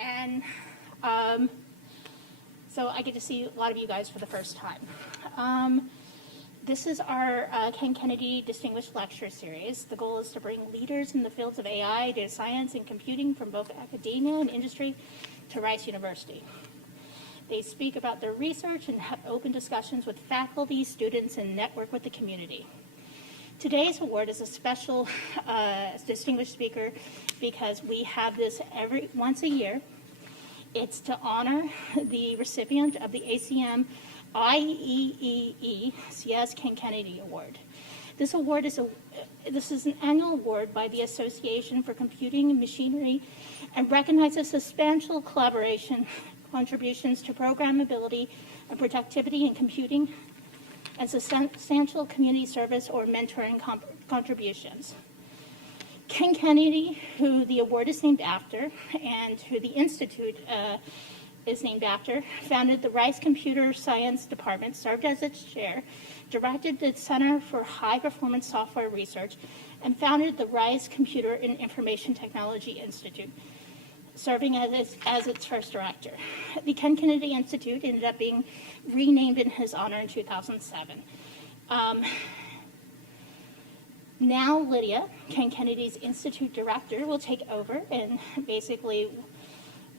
And so I get to see a lot of you guys for the first time. This is our Ken Kennedy Distinguished Lecture Series. The goal is to bring leaders in the fields of AI, data science, and computing from both academia and industry to Rice University. They speak about their research and have open discussions with faculty, students, and network with the community. Today's award is a special distinguished speaker because we have this once a year. It's to honor the recipient of the ACM IEEE CS Ken Kennedy Award. This award is an annual award by the Association for Computing and Machinery and recognizes substantial collaboration contributions to programmability and productivity in computing and substantial community service or mentoring contributions. Ken Kennedy, who the award is named after and who the Institute is named after, founded the Rice Computer Science Department, served as its chair, directed the Center for High Performance Software Research, and founded the Rice Computer and Information Technology Institute, serving as its first director. The Ken Kennedy Institute ended up being renamed in his honor in 2007. Now Lydia, Ken Kennedy's Institute Director, will take over and basically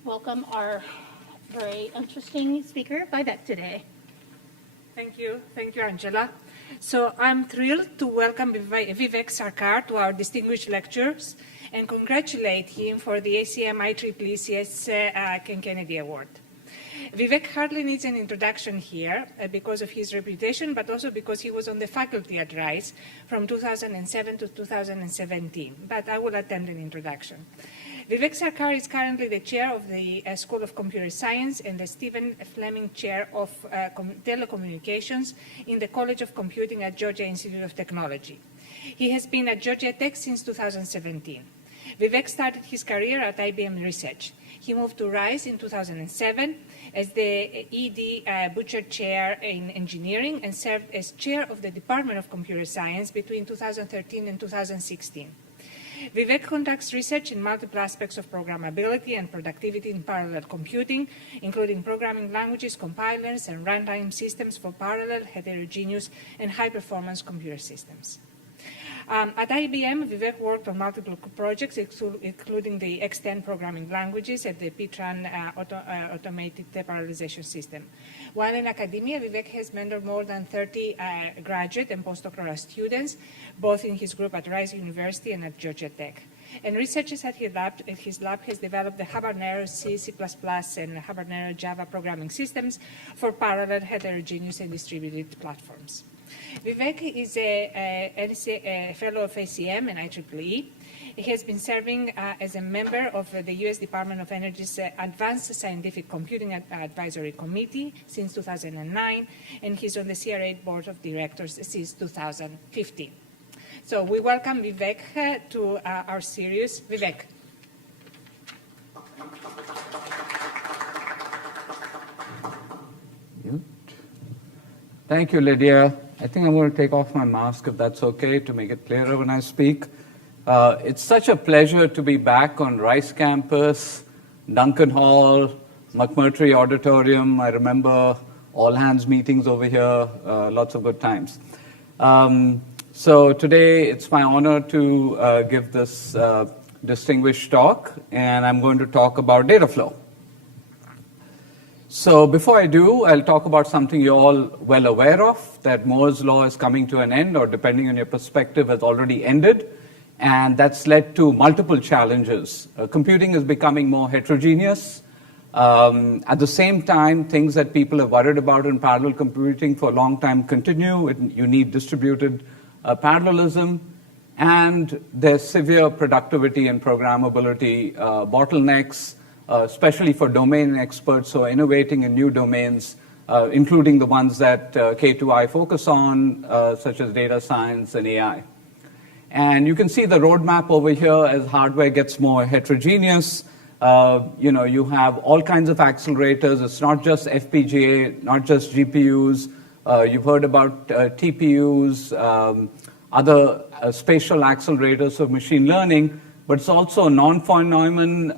welcome our very interesting speaker, Vivek, today. Thank you, Angela. So I'm thrilled to welcome Vivek Sarkar to our distinguished lectures and congratulate him for the ACM IEEE CS Ken Kennedy Award. Vivek hardly needs an introduction here because of his reputation, but also because he was on the faculty at Rice from 2007 to 2017, but I will attempt an introduction. Vivek Sarkar is currently the chair of the School of Computer Science and the Stephen Fleming Chair of Telecommunications in the College of Computing at Georgia Institute of Technology. He has been at Georgia Tech since 2017. Vivek started his career at IBM Research. He moved to Rice in 2007 as the E.D. Butcher Chair in Engineering and served as chair of the Department of Computer Science between 2013 and 2016. Vivek conducts research in multiple aspects of programmability and productivity in parallel computing, including programming languages, compilers, and runtime systems for parallel, heterogeneous, and high-performance computer systems. At IBM, Vivek worked on multiple projects, including the X10 programming languages and the Pitran automated parallelization system. While in academia, Vivek has mentored more than 30 graduate and postdoctoral students, both in his group at Rice University and at Georgia Tech. And researchers at his lab has developed the Habanero C, C++, and Habanero Java programming systems for parallel, heterogeneous, and distributed platforms. Vivek is a fellow of ACM and IEEE. He has been serving as a member of the U.S. Department of Energy's Advanced Scientific Computing Advisory Committee since 2009, and he's on the CRA Board of Directors since 2015. So we welcome Vivek to our series. Vivek. Thank you, Lydia. I think I'm going to take off my mask, if that's okay, to make it clearer when I speak. It's such a pleasure to be back on Rice campus, Duncan Hall, McMurtry Auditorium. I remember all hands meetings over here, lots of good times. So today it's my honor to give this distinguished talk, and I'm going to talk about data flow. So before I do, I'll talk about something you're all well aware of, that Moore's law is coming to an end, or depending on your perspective, has already ended. And that's led to multiple challenges. Computing is becoming more heterogeneous. At the same time, things that people have worried about in parallel computing for a long time continue. You need distributed parallelism. And there's severe productivity and programmability bottlenecks, especially for domain experts who are innovating in new domains, including the ones that K2I focus on, such as data science and AI. And you can see the roadmap over here as hardware gets more heterogeneous. You have all kinds of accelerators. It's not just FPGA, not just GPUs. You've heard about TPUs, other spatial accelerators of machine learning. but it's also non-von Neumann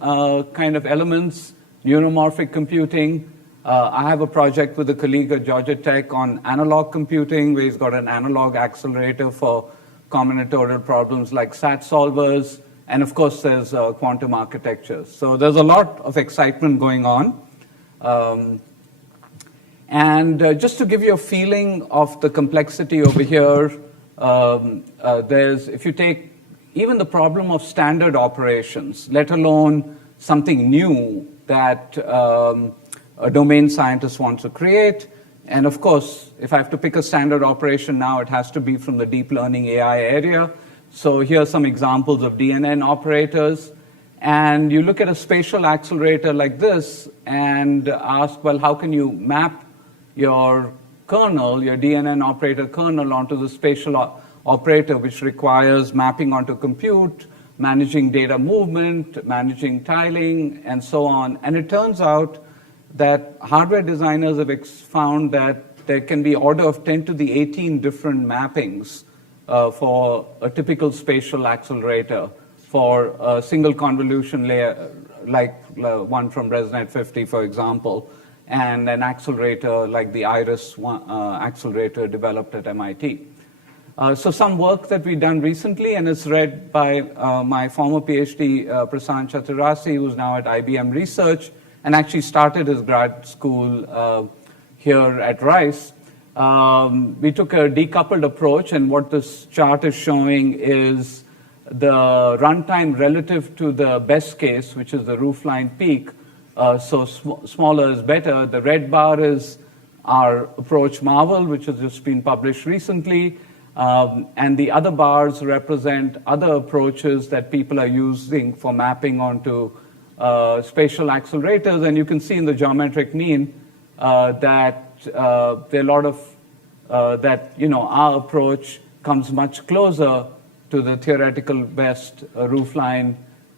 kind of elements, neuromorphic computing. I have a project with a colleague at Georgia Tech on analog computing, where he's got an analog accelerator for combinatorial problems like SAT solvers. And of course, there's quantum architectures. So there's a lot of excitement going on. Just to give you a feeling of the complexity over here, if you take even the problem of standard operations, let alone something new that a domain scientist wants to create. And of course, if I have to pick a standard operation now, it has to be from the deep learning AI area. So here are some examples of DNN operators. And you look at a spatial accelerator like this and ask, well, how can you map your kernel, your DNN operator kernel, onto the spatial operator, which requires mapping onto compute, managing data movement, managing tiling, and so on. And it turns out that hardware designers have found that there can be order of 10 to the 18 different mappings for a typical spatial accelerator for a single convolution layer, like one from ResNet 50, for example, and an accelerator like the Iris accelerator developed at MIT. So some work that we've done recently, and it's read by my former PhD, Prasant Chaturasi, who's now at IBM Research, and actually started his grad school here at Rice. We took a decoupled approach, and what this chart is showing is the runtime relative to the best case, which is the roofline peak. So smaller is better. The red bar is our approach Marvel, which has just been published recently. And the other bars represent other approaches that people are using for mapping onto spatial accelerators. And you can see in the geometric mean that there are a lot of our approach comes much closer to the theoretical best roofline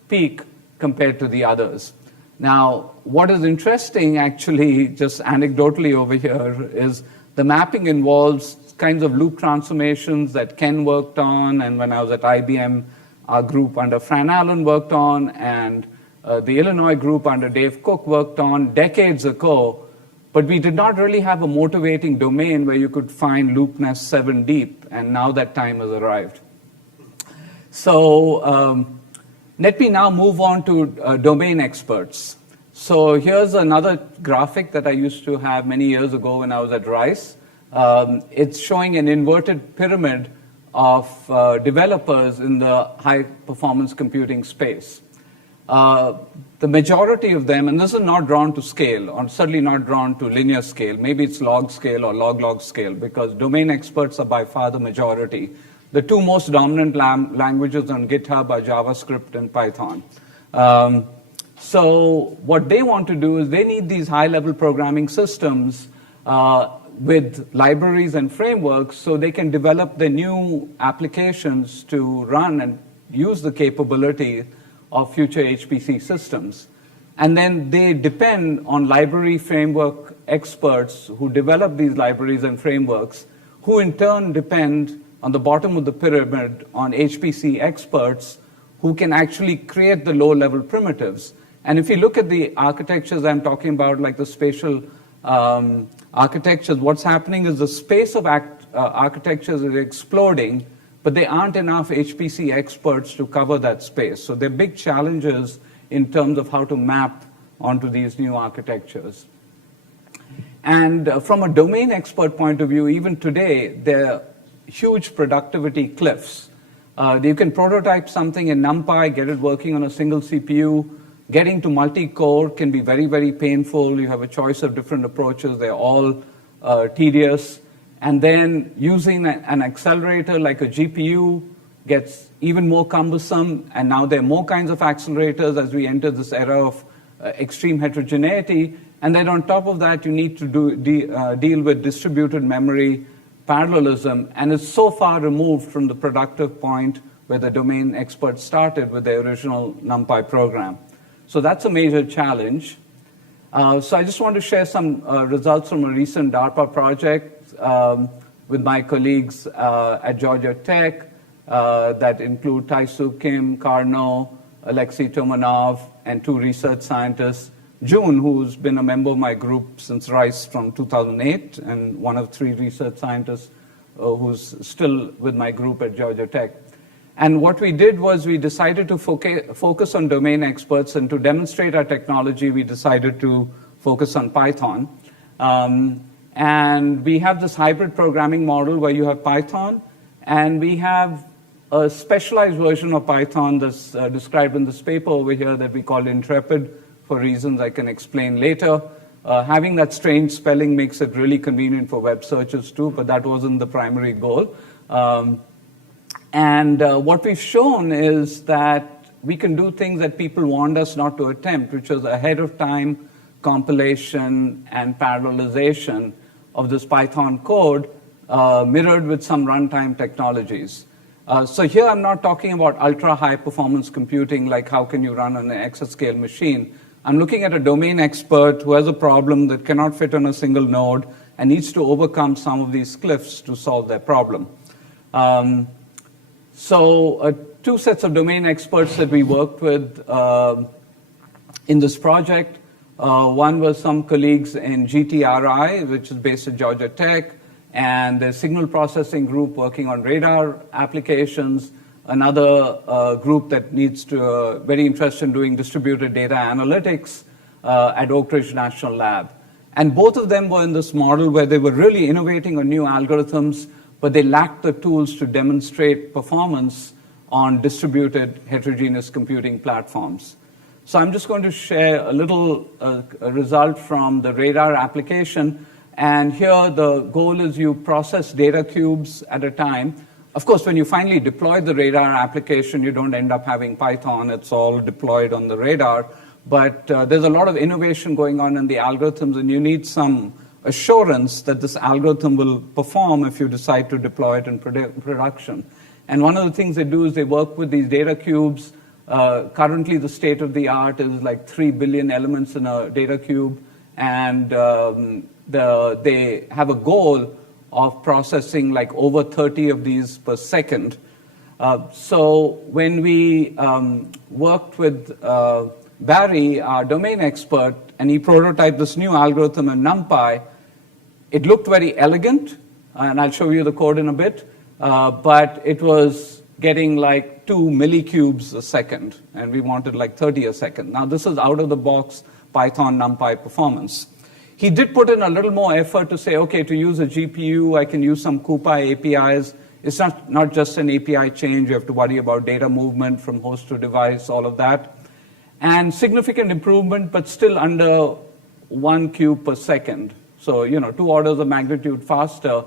peak compared to the others. Now, what is interesting, actually, just anecdotally over here, is the mapping involves kinds of loop transformations that Ken worked on, and when I was at IBM, our group under Fran Allen worked on, and the Illinois group under Dave Cook worked on decades ago. But we did not really have a motivating domain where you could find loop nest 7 deep, and now that time has arrived. So let me now move on to domain experts. So here's another graphic that I used to have many years ago when I was at Rice. It's showing an inverted pyramid of developers in the high-performance computing space. The majority of them, and this is not drawn to scale, or certainly not drawn to linear scale, maybe it's log scale or log-log scale, because domain experts are by far the majority. The two most dominant languages on GitHub are JavaScript and Python. So what they want to do is they need these high-level programming systems with libraries and frameworks so they can develop the new applications to run and use the capability of future HPC systems. And then they depend on library framework experts who develop these libraries and frameworks, who in turn depend on the bottom of the pyramid on HPC experts who can actually create the low-level primitives. And if you look at the architectures I'm talking about, like the spatial architectures, what's happening is the space of architectures is exploding, but there aren't enough HPC experts to cover that space. So there are big challenges in terms of how to map onto these new architectures. And from a domain expert point of view, even today, there are huge productivity cliffs. You can prototype something in NumPy, get it working on a single CPU. Getting to multi-core can be very, very painful. You have a choice of different approaches. They're all tedious. And then using an accelerator like a GPU gets even more cumbersome. And now there are more kinds of accelerators as we enter this era of extreme heterogeneity. And then on top of that, you need to deal with distributed memory parallelism. And it's so far removed from the productive point where the domain experts started with their original NumPy program. So that's a major challenge. So I just want to share some results from a recent DARPA project with my colleagues at Georgia Tech that include Tai-Soo Kim, Carnot, Alexei Tomanov, and 2 research scientists, June, who's been a member of my group since RICE from 2008, and one of 3 research scientists who's still with my group at Georgia Tech. And what we did was we decided to focus on domain experts, and to demonstrate our technology, we decided to focus on Python. And we have this hybrid programming model where you have Python, and we have a specialized version of Python that's described in this paper over here that we call Intrepid, for reasons I can explain later. Having that strange spelling makes it really convenient for web searches too, but that wasn't the primary goal. What we've shown is that we can do things that people want us not to attempt, which is ahead of time compilation and parallelization of this Python code mirrored with some runtime technologies. So here I'm not talking about ultra high performance computing, like how can you run on an exascale machine. I'm looking at a domain expert who has a problem that cannot fit on a single node and needs to overcome some of these cliffs to solve their problem. So 2 sets of domain experts that we worked with in this project. One was some colleagues in GTRI, which is based at Georgia Tech, and the signal processing group working on radar applications. Another group that needs to very interested in doing distributed data analytics at Oak Ridge National Lab. And both of them were in this model where they were really innovating on new algorithms, but they lacked the tools to demonstrate performance on distributed heterogeneous computing platforms. So I'm just going to share a little result from the radar application. And here the goal is you process data cubes at a time. Of course, when you finally deploy the radar application, you don't end up having Python. It's all deployed on the radar. But there's a lot of innovation going on in the algorithms, and you need some assurance that this algorithm will perform if you decide to deploy it in production. And one of the things they do is they work with these data cubes. Currently, the state of the art is like 3 billion elements in a data cube, and they have a goal of processing like over 30 of these per second. So when we worked with Barry, our domain expert, and he prototyped this new algorithm in NumPy, it looked very elegant, and I'll show you the code in a bit, but it was getting like 2 millicubes a second, and we wanted like 30 a second. Now this is out of the box Python NumPy performance. He did put in a little more effort to say, okay, to use a GPU, I can use some CUPA APIs. It's not just an API change. You have to worry about data movement from host to device, all of that. And significant improvement, but still under 1 cube per second. So, 2 orders of magnitude faster,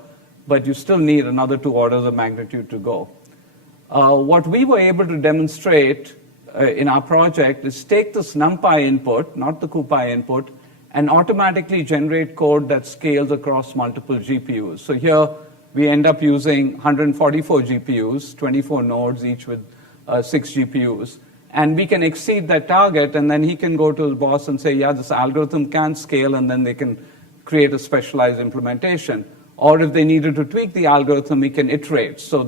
but you still need another 2 orders of magnitude to go. What we were able to demonstrate in our project is take this NumPy input, not the CUPA input, and automatically generate code that scales across multiple GPUs. So here we end up using 144 GPUs, 24 nodes, each with 6 GPUs. And we can exceed that target, and then he can go to his boss and say, yeah, this algorithm can scale, and then they can create a specialized implementation. Or if they needed to tweak the algorithm, we can iterate. So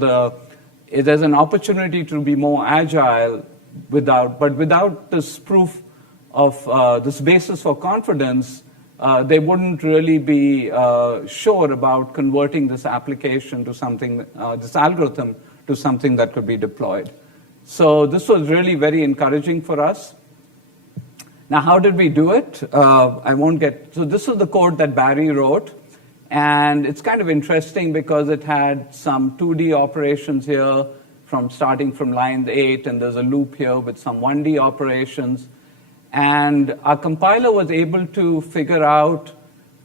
there's an opportunity to be more agile without this proof of this basis for confidence, they wouldn't really be sure about converting this application to something, this algorithm to something that could be deployed. So this was really very encouraging for us. Now, how did we do it? So this is the code that Barry wrote, and it's kind of interesting because it had some 2D operations here starting from line 8, and there's a loop here with some 1D operations. And our compiler was able to figure out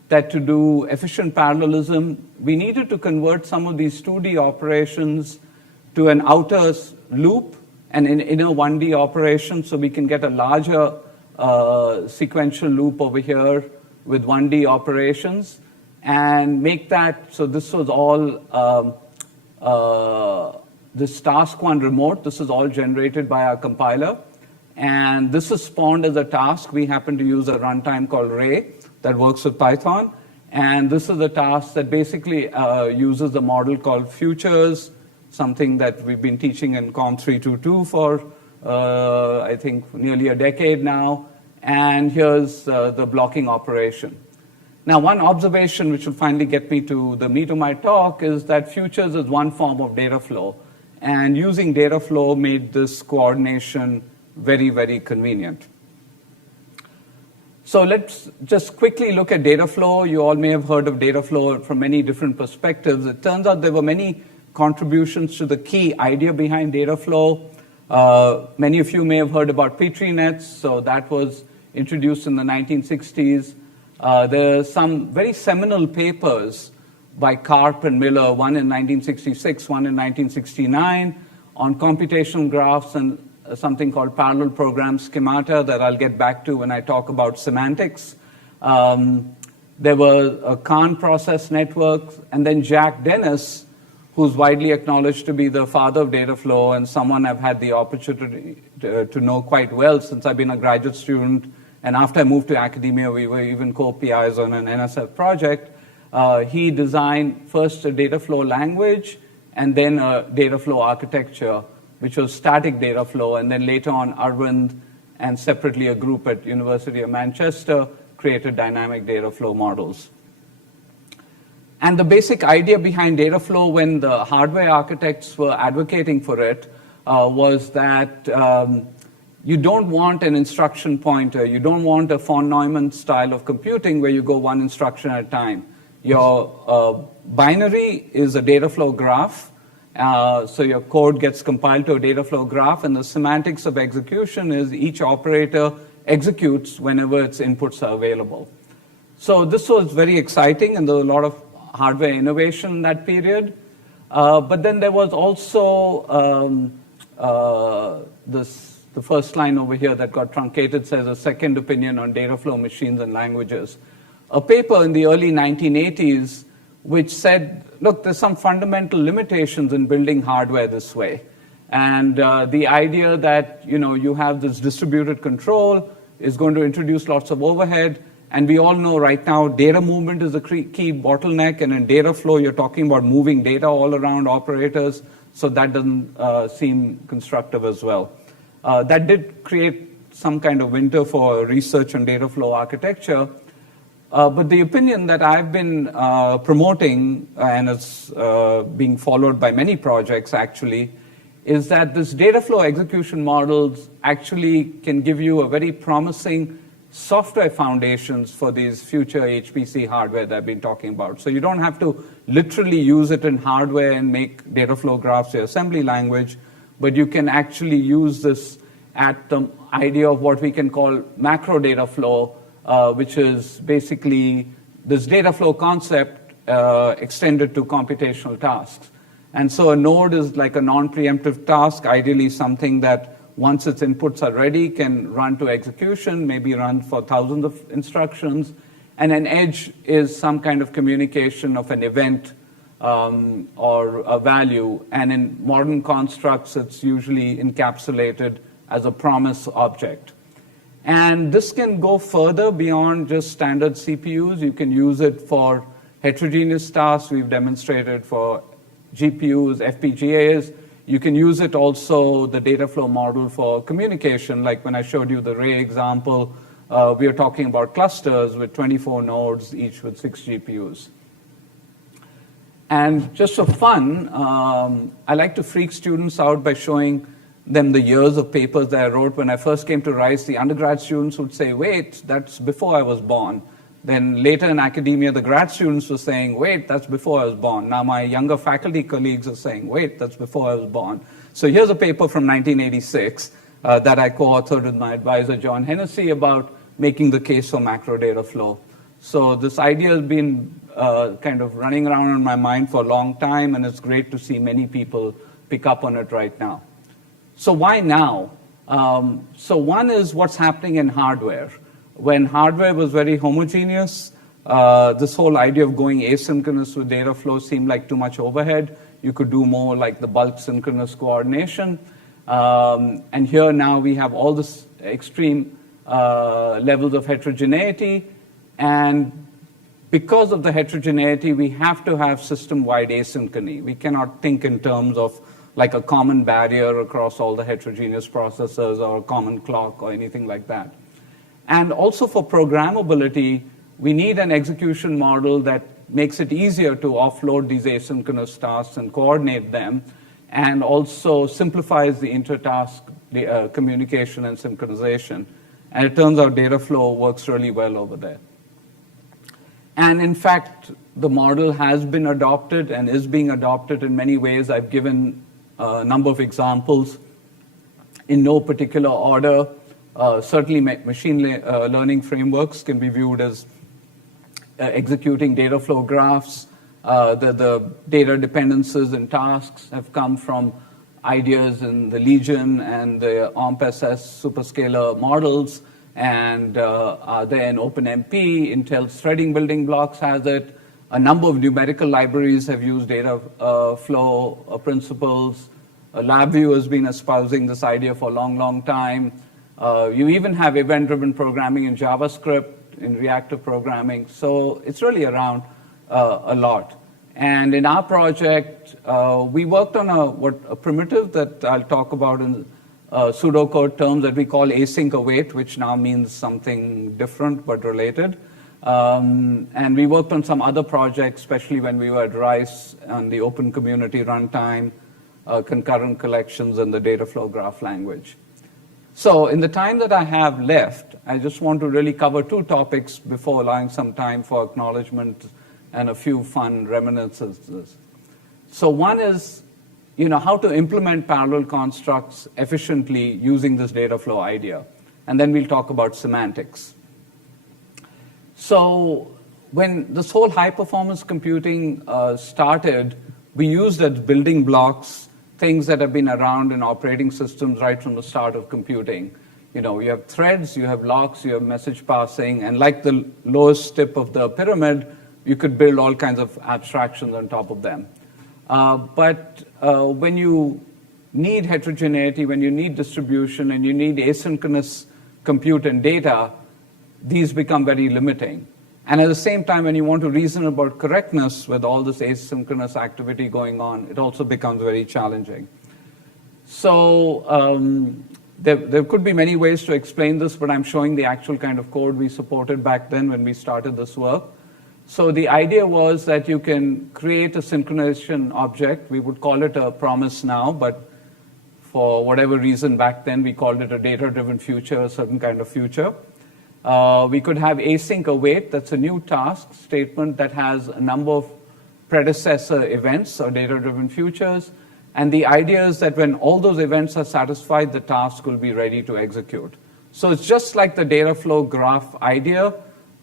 that to do efficient parallelism, we needed to convert some of these 2D operations to an outer loop and an inner 1D operation, so we can get a larger sequential loop over here with 1D operations and make that, so this was all, this task 1 remote, this is all generated by our compiler. And this is spawned as a task. We happen to use a runtime called Ray that works with Python. And this is a task that basically uses a model called futures, something that we've been teaching in Com 322 for I think nearly a decade now, and here's the blocking operation. Now, one observation which will finally get me to the meat of my talk is that futures is one form of data flow, and using data flow made this coordination very, very convenient. So let's just quickly look at data flow. You all may have heard of data flow from many different perspectives. It turns out there were many contributions to the key idea behind data flow. Many of you may have heard about Petri nets, so that was introduced in the 1960s. There are some very seminal papers by Karp and Miller, one in 1966, one in 1969, on computational graphs and something called parallel program schemata that I'll get back to when I talk about semantics. There were Kahn process networks, and then Jack Dennis, who's widely acknowledged to be the father of data flow and someone I've had the opportunity to know quite well since I've been a graduate student. And after I moved to academia, we were even co-PIs on an NSF project. He designed first a data flow language and then a data flow architecture, which was static data flow. And then later on, Arvind and separately a group at University of Manchester created dynamic data flow models. And the basic idea behind data flow when the hardware architects were advocating for it was that you don't want an instruction pointer. You don't want a von Neumann style of computing where you go one instruction at a time. Your binary is a data flow graph. So your code gets compiled to a data flow graph, and the semantics of execution is each operator executes whenever its inputs are available. So this was very exciting, and there was a lot of hardware innovation in that period. But then there was also the first line over here that got truncated says a second opinion on data flow machines and languages. A paper in the early 1980s which said, look, there's some fundamental limitations in building hardware this way. And the idea that you have this distributed control is going to introduce lots of overhead. And we all know right now data movement is a key bottleneck. And in data flow, you're talking about moving data all around operators. So that doesn't seem constructive as well. That did create some kind of winter for research on data flow architecture. But the opinion that I've been promoting, and it's being followed by many projects actually, is that this data flow execution models actually can give you a very promising software foundations for these future HPC hardware that I've been talking about. So you don't have to literally use it in hardware and make data flow graphs your assembly language, but you can actually use this at the idea of what we can call macro data flow, which is basically this data flow concept extended to computational tasks. And so a node is like a non-preemptive task, ideally something that once its inputs are ready can run to execution, maybe run for thousands of instructions. And an edge is some kind of communication of an event or a value. And in modern constructs, it's usually encapsulated as a promise object. And this can go further beyond just standard CPUs. You can use it for heterogeneous tasks. We've demonstrated for GPUs, FPGAs. You can use it also, the data flow model, for communication. Like when I showed you the Ray example, we are talking about clusters with 24 nodes, each with 6 GPUs. And just for fun, I like to freak students out by showing them the years of papers that I wrote. When I first came to Rice, the undergrad students would say, wait, that's before I was born. Then later in academia, the grad students were saying, wait, that's before I was born. Now my younger faculty colleagues are saying, wait, that's before I was born. So here's a paper from 1986 that I co-authored with my advisor, John Hennessy, about making the case for macro data flow. So this idea has been kind of running around in my mind for a long time, and it's great to see many people pick up on it right now. So why now? So one is what's happening in hardware. When hardware was very homogeneous, this whole idea of going asynchronous with data flow seemed like too much overhead. You could do more like the bulk synchronous coordination. And here now we have all this extreme levels of heterogeneity. And because of the heterogeneity, we have to have system-wide asynchrony. We cannot think in terms of like a common barrier across all the heterogeneous processors or a common clock or anything like that. And also for programmability, we need an execution model that makes it easier to offload these asynchronous tasks and coordinate them, and also simplifies the inter-task communication and synchronization. And it turns out data flow works really well over there. And in fact, the model has been adopted and is being adopted in many ways. I've given a number of examples in no particular order. Certainly machine learning frameworks can be viewed as executing data flow graphs. The data dependencies and tasks have come from ideas in the Legion and the OMP-SS superscalar models, and are there in OpenMP. Intel's threading building blocks has it. A number of numerical libraries have used data flow principles. LabVIEW has been espousing this idea for a long, long time. You even have event-driven programming in JavaScript, in reactive programming. So it's really around a lot. And in our project, we worked on a primitive that I'll talk about in pseudocode terms that we call async await, which now means something different but related. And we worked on some other projects, especially when we were at Rice on the open community runtime, concurrent collections, and the data flow graph language. So in the time that I have left, I just want to really cover two topics before allowing some time for acknowledgement and a few fun reminiscences. So one is, how to implement parallel constructs efficiently using this data flow idea. And then we'll talk about semantics. So when this whole high-performance computing started, we used as building blocks things that have been around in operating systems right from the start of computing. You have threads, you have locks, you have message passing, and like the lowest tip of the pyramid, you could build all kinds of abstractions on top of them. But when you need heterogeneity, when you need distribution, and you need asynchronous compute and data, these become very limiting. And at the same time, when you want to reason about correctness with all this asynchronous activity going on, it also becomes very challenging. So there could be many ways to explain this, but I'm showing the actual kind of code we supported back then when we started this work. So the idea was that you can create a synchronization object. We would call it a promise now, but for whatever reason back then we called it a data-driven future, a certain kind of future. We could have async await. That's a new task statement that has a number of predecessor events or data-driven futures. And the idea is that when all those events are satisfied, the task will be ready to execute. So it's just like the data flow graph idea,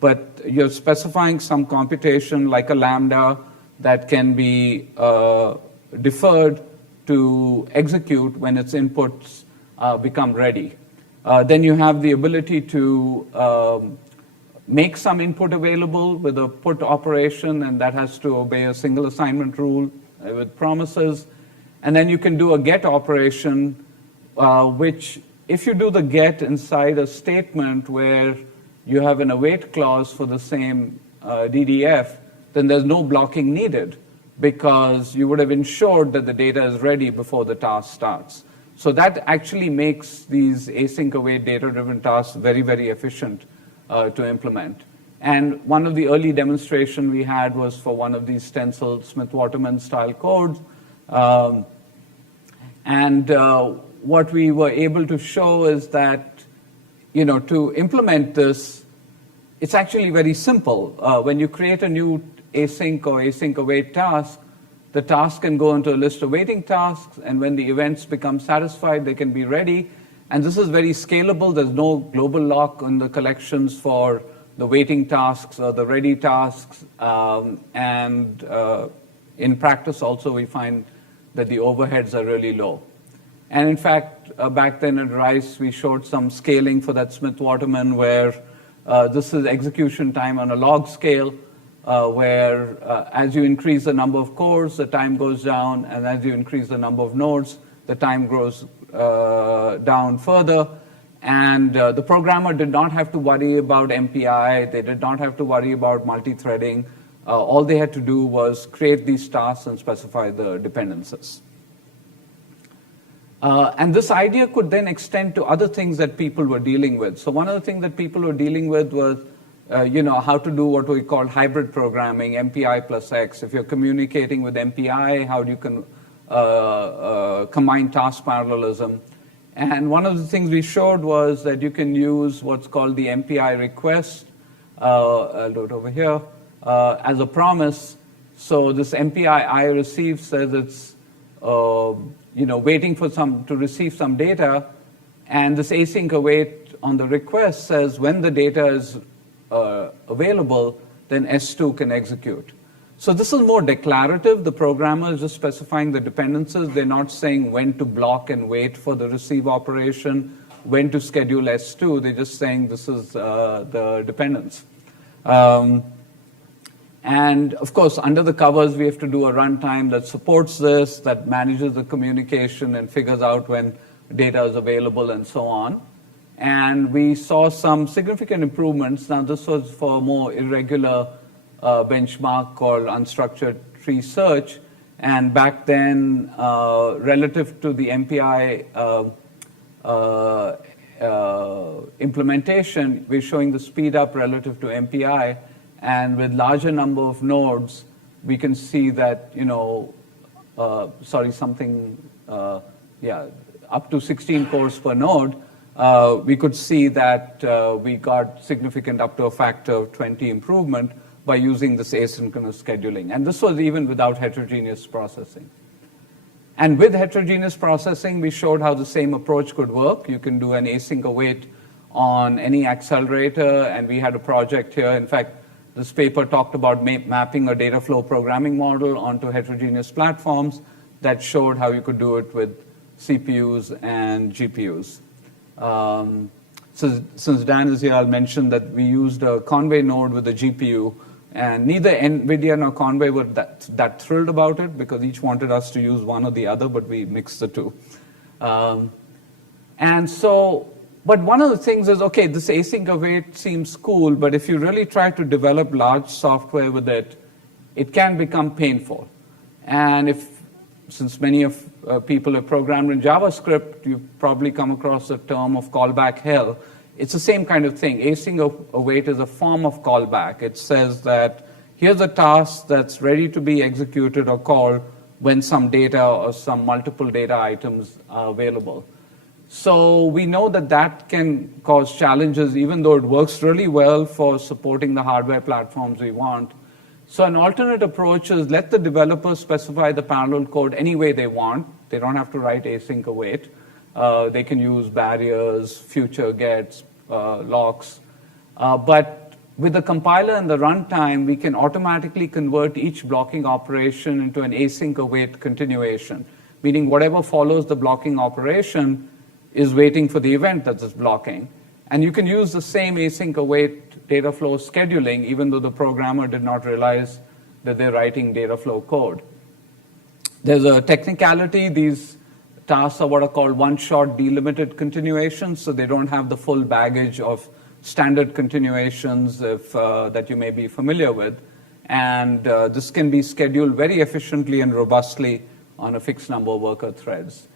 but you're specifying some computation like a lambda that can be deferred to execute when its inputs become ready. Then you have the ability to make some input available with a put operation, and that has to obey a single assignment rule with promises. And then you can do a get operation, which if you do the get inside a statement where you have an await clause for the same DDF, then there's no blocking needed because you would have ensured that the data is ready before the task starts. So that actually makes these async await data-driven tasks very, very efficient to implement. And one of the early demonstrations we had was for one of these stenciled Smith-Waterman style codes. What we were able to show is that, to implement this, it's actually very simple. When you create a new async or async await task, the task can go into a list of waiting tasks, and when the events become satisfied, they can be ready. And this is very scalable. There's no global lock on the collections for the waiting tasks or the ready tasks. In practice also, we find that the overheads are really low. And in fact, back then at Rice, we showed some scaling for that Smith-Waterman where this is execution time on a log scale, where as you increase the number of cores, the time goes down, and as you increase the number of nodes, the time goes down further. And the programmer did not have to worry about MPI. They did not have to worry about multi-threading. All they had to do was create these tasks and specify the dependencies. And this idea could then extend to other things that people were dealing with. So one of the things that people were dealing with was, how to do what we call hybrid programming, MPI plus X. If you're communicating with MPI, how do you combine task parallelism? And one of the things we showed was that you can use what's called the MPI request, I'll do it over here, as a promise. So this MPI I receive says it's waiting for to receive some data, and this async await on the request says when the data is available, then S2 can execute. So this is more declarative. The programmer is just specifying the dependencies. They're not saying when to block and wait for the receive operation, when to schedule S2. They're just saying this is the dependence. And of course, under the covers, we have to do a runtime that supports this, that manages the communication and figures out when data is available and so on. And we saw some significant improvements. Now, this was for a more irregular benchmark called Unstructured Research. And back then, relative to the MPI implementation, we're showing the speed up relative to MPI. And with larger number of nodes, we can see that, up to 16 cores per node, we could see that we got significant up to a factor of 20 improvement by using this asynchronous scheduling. And this was even without heterogeneous processing. And with heterogeneous processing, we showed how the same approach could work. You can do an async await on any accelerator, and we had a project here. In fact, this paper talked about mapping a data flow programming model onto heterogeneous platforms that showed how you could do it with CPUs and GPUs. So since Dan is here, I'll mention that we used a Conway node with a GPU, and neither NVIDIA nor Conway were that thrilled about it because each wanted us to use one or the other, but we mixed the two. But one of the things is, okay, this async await seems cool, but if you really try to develop large software with it, it can become painful. And since many of people have programmed in JavaScript, you've probably come across the term of callback hell. It's the same kind of thing. Async await is a form of callback. It says that here's a task that's ready to be executed or called when some data or some multiple data items are available. So we know that can cause challenges, even though it works really well for supporting the hardware platforms we want. So an alternate approach is let the developers specify the parallel code any way they want. They don't have to write async await. They can use barriers, future gets, locks. But with the compiler and the runtime, we can automatically convert each blocking operation into an async await continuation, meaning whatever follows the blocking operation is waiting for the event that is blocking. And you can use the same async await data flow scheduling, even though the programmer did not realize that they're writing data flow code. There's a technicality. These tasks are what are called one-shot delimited continuations, so they don't have the full baggage of standard continuations that you may be familiar with. And this can be scheduled very efficiently and robustly on a fixed number of worker threads.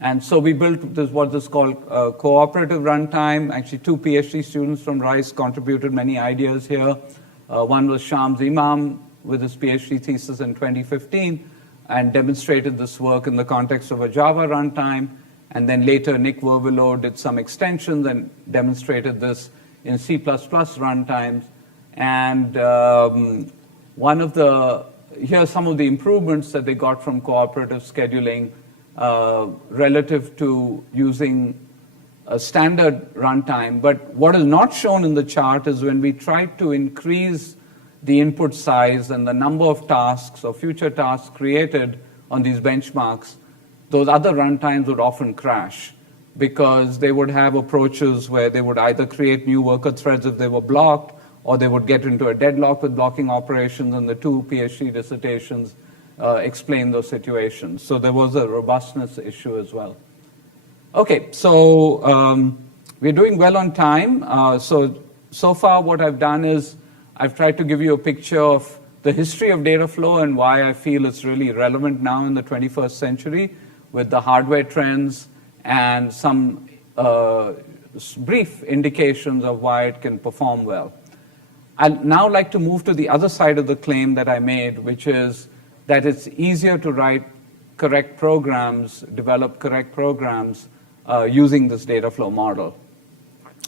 And so we built what is called Cooperative Runtime. Actually, 2 PhD students from Rice contributed many ideas here. One was Shams Imam with his PhD thesis in 2015 and demonstrated this work in the context of a Java runtime. And then later, Nick Vervillo did some extensions and demonstrated this in C++ runtimes. And here are some of the improvements that they got from cooperative scheduling relative to using a standard runtime. But what is not shown in the chart is when we tried to increase the input size and the number of tasks or future tasks created on these benchmarks, those other runtimes would often crash because they would have approaches where they would either create new worker threads if they were blocked, or they would get into a deadlock with blocking operations, and the 2 PhD dissertations explain those situations. So there was a robustness issue as well. Okay, so we're doing well on time. So far what I've done is I've tried to give you a picture of the history of data flow and why I feel it's really relevant now in the 21st century with the hardware trends and some brief indications of why it can perform well. I'd now like to move to the other side of the claim that I made, which is that it's easier to write correct programs, develop correct programs using this data flow model.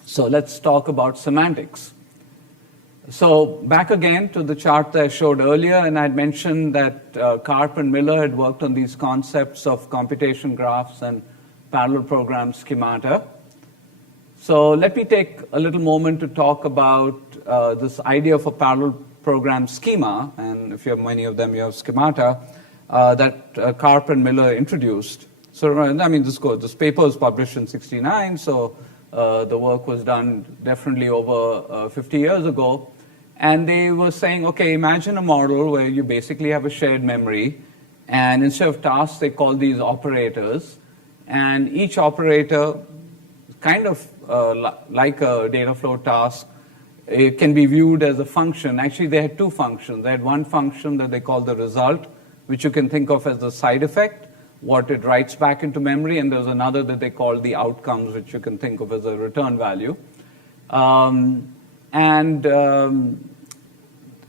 So let's talk about semantics. So back again to the chart that I showed earlier, and I'd mentioned that Karp and Miller had worked on these concepts of computation graphs and parallel program schemata. So let me take a little moment to talk about this idea of a parallel program schema, and if you have many of them, you have schemata, that Karp and Miller introduced. So, I mean, this paper was published in '69, so the work was done definitely over 50 years ago. And they were saying, okay, imagine a model where you basically have a shared memory, and instead of tasks, they call these operators. And each operator, kind of like a data flow task, it can be viewed as a function. Actually, they had two functions. They had one function that they call the result, which you can think of as the side effect, what it writes back into memory, and there's another that they call the outcomes, which you can think of as a return value.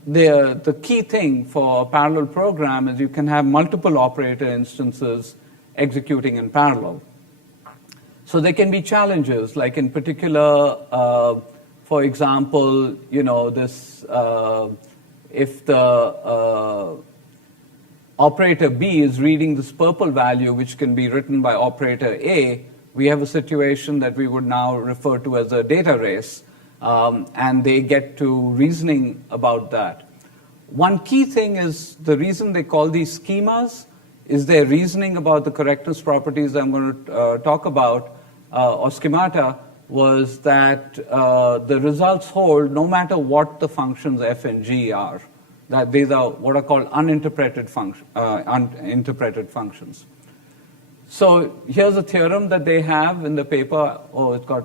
The key thing for a parallel program is you can have multiple operator instances executing in parallel. So there can be challenges, like in particular, for example, you know, this if the operator B is reading this purple value, which can be written by operator A, we have a situation that we would now refer to as a data race, and they get to reasoning about that. One key thing is the reason they call these schemas is their reasoning about the correctness properties I'm going to talk about, or schemata, was that the results hold no matter what the functions f and g are. That these are what are called uninterpreted functions. So here's a theorem that they have in the paper. Oh, it got,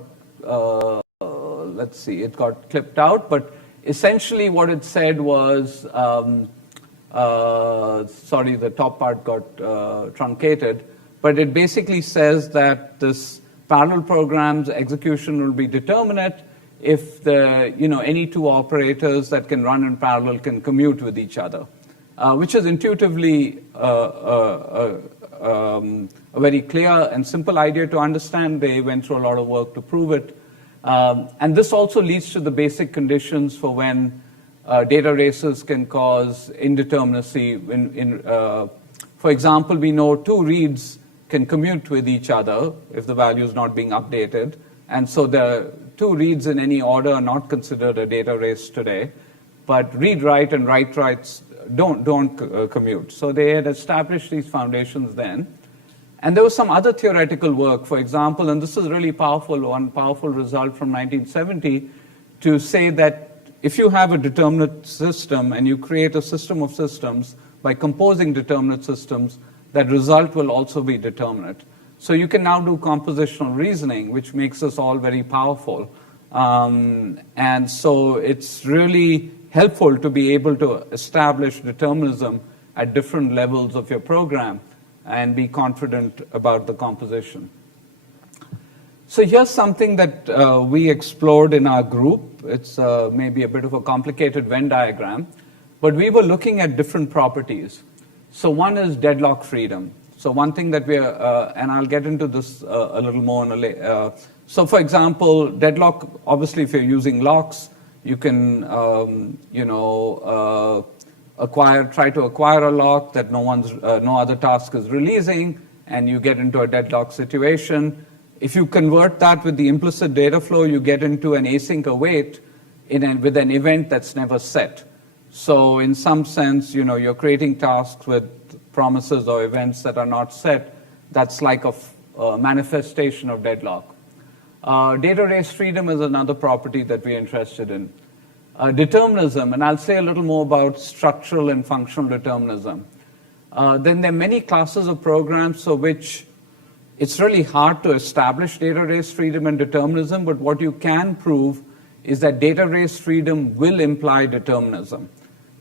let's see, it got clipped out. But essentially what it said was, sorry, the top part got truncated. But it basically says that this parallel program's execution will be determinate if the, you know, any two operators that can run in parallel can commute with each other, which is intuitively a very clear and simple idea to understand. They went through a lot of work to prove it. And this also leads to the basic conditions for when data races can cause indeterminacy. For example, we know two reads can commute with each other if the value is not being updated. And so the two reads in any order are not considered a data race today. But read-write and write-writes don't commute. So they had established these foundations then. And there was some other theoretical work, for example, and this is really powerful, one powerful result from 1970, to say that if you have a determinate system and you create a system of systems by composing determinate systems, that result will also be determinate. So you can now do compositional reasoning, which makes us all very powerful. And so it's really helpful to be able to establish determinism at different levels of your program and be confident about the composition. So here's something that we explored in our group. It's maybe a bit of a complicated Venn diagram, but we were looking at different properties. So one is deadlock freedom. So one thing that and I'll get into this a little more so for example, deadlock, obviously if you're using locks, you can, try to acquire a lock that no other task is releasing, and you get into a deadlock situation. If you convert that with the implicit data flow, you get into an async await with an event that's never set. So in some sense, you know, you're creating tasks with promises or events that are not set. That's like a manifestation of deadlock. Data race freedom is another property that we're interested in. Determinism, and I'll say a little more about structural and functional determinism. Then there are many classes of programs for which it's really hard to establish data race freedom and determinism, but what you can prove is that data race freedom will imply determinism.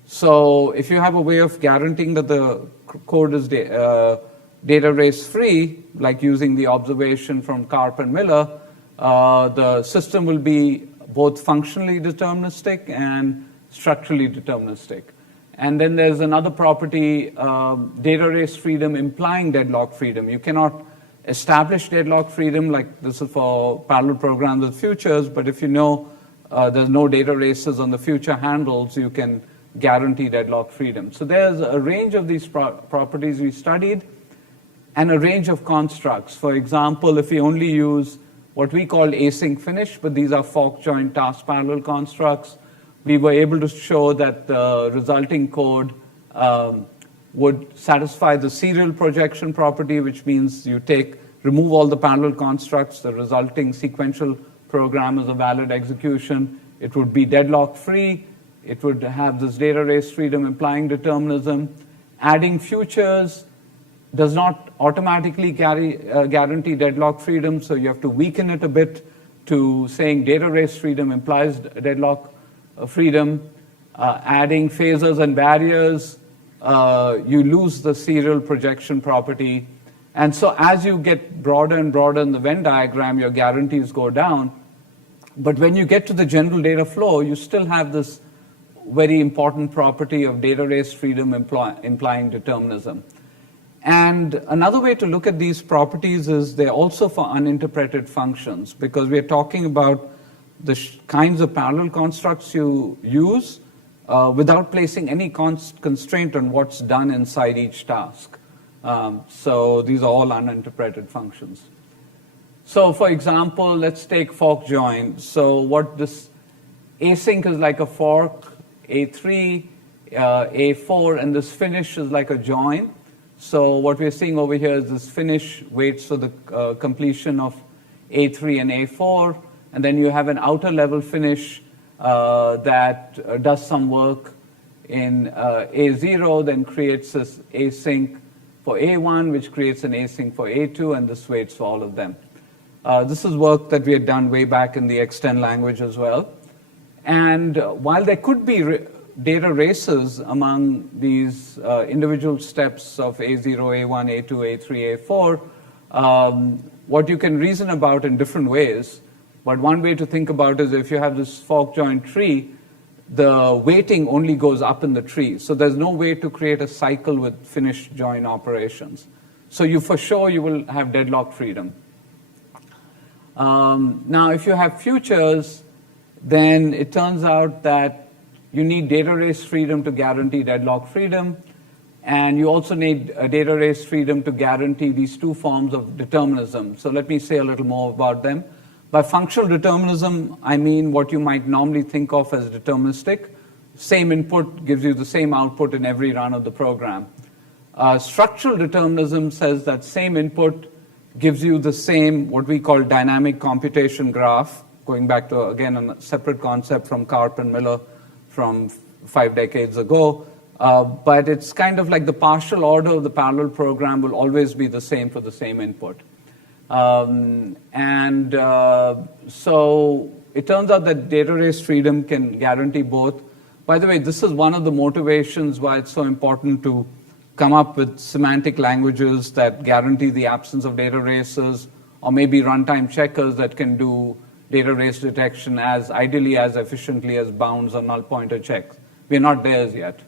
So if you have a way of guaranteeing that the code is data race free, like using the observation from Karp and Miller, the system will be both functionally deterministic and structurally deterministic. And then there's another property, data race freedom implying deadlock freedom. You cannot establish deadlock freedom, like this is for parallel programs with futures, but if you know there's no data races on the future handles, you can guarantee deadlock freedom. So there's a range of these properties we studied and a range of constructs. For example, if we only use what we call async finish, but these are fork join task parallel constructs, we were able to show that the resulting code would satisfy the serial projection property, which means you remove all the parallel constructs, the resulting sequential program is a valid execution. It would be deadlock free. It would have this data race freedom implying determinism. Adding futures does not automatically guarantee deadlock freedom, so you have to weaken it a bit to saying data race freedom implies deadlock freedom. Adding phasors and barriers, you lose the serial projection property. And so as you get broader and broader in the Venn diagram, your guarantees go down. But when you get to the general data flow, you still have this very important property of data race freedom implying determinism. And another way to look at these properties is they're also for uninterpreted functions, because we're talking about the kinds of parallel constructs you use without placing any constraint on what's done inside each task. So these are all uninterpreted functions. So for example, let's take fork join. So what this async is like a fork, A3, A4, and this finish is like a join. So what we're seeing over here is this finish waits for the completion of A3 and A4, and then you have an outer level finish that does some work in A0, then creates this async for A1, which creates an async for A2, and this waits for all of them. This is work that we had done way back in the X10 language as well. And while there could be data races among these individual steps of A0, A1, A2, A3, A4, what you can reason about in different ways. But one way to think about it is if you have this fork join tree, the weighting only goes up in the tree. So there's no way to create a cycle with finish join operations. So for sure you will have deadlock freedom. Now if you have futures, then it turns out that you need data race freedom to guarantee deadlock freedom, and you also need a data race freedom to guarantee these two forms of determinism. So let me say a little more about them. By functional determinism, I mean what you might normally think of as deterministic. Same input gives you the same output in every run of the program. Structural determinism says that same input gives you the same, what we call dynamic computation graph, going back to, again, a separate concept from Karp and Miller from 5 decades ago. But it's kind of like the partial order of the parallel program will always be the same for the same input. So it turns out that data race freedom can guarantee both. By the way, this is one of the motivations why it's so important to come up with semantic languages that guarantee the absence of data races, or maybe runtime checkers that can do data race detection ideally as efficiently as bounds or null pointer checks. We're not there yet.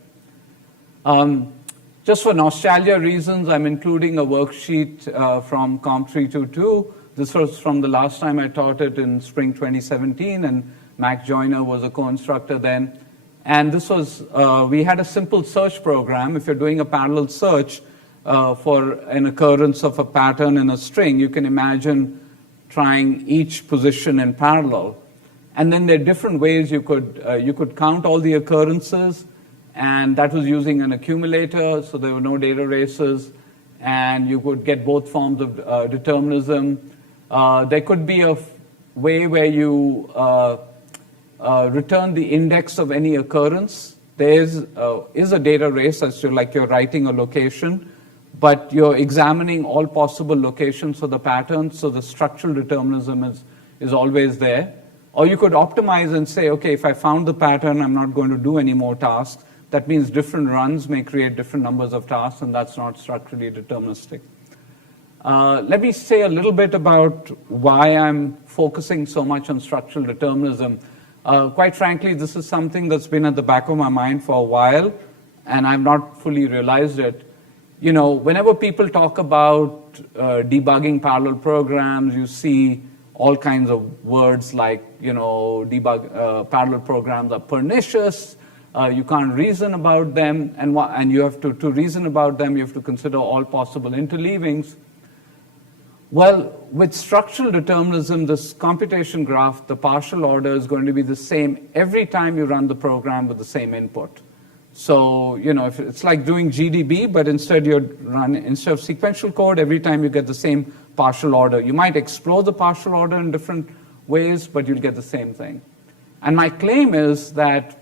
Just for nostalgia reasons, I'm including a worksheet from Comp 322. This was from the last time I taught it in spring 2017, and Mac Joyner was a co-instructor then. And this was, we had a simple search program. If you're doing a parallel search for an occurrence of a pattern in a string, you can imagine trying each position in parallel. And then there are different ways you could count all the occurrences, and that was using an accumulator, so there were no data races, and you could get both forms of determinism. There could be a way where you return the index of any occurrence. There is a data race as to like you're writing a location, but you're examining all possible locations for the pattern, so the structural determinism is always there. Or you could optimize and say, okay, if I found the pattern, I'm not going to do any more tasks. That means different runs may create different numbers of tasks, and that's not structurally deterministic. Let me say a little bit about why I'm focusing so much on structural determinism. Quite frankly, this is something that's been at the back of my mind for a while, and I've not fully realized it. You know, whenever people talk about debugging parallel programs, you see all kinds of words like, you know, parallel programs are pernicious, you can't reason about them, and you have to reason about them, you have to consider all possible interleavings. Well, with structural determinism, this computation graph, the partial order is going to be the same every time you run the program with the same input. So, you know, if it's like doing GDB, but instead of sequential code, every time you get the same partial order. You might explore the partial order in different ways, but you'll get the same thing. And my claim is that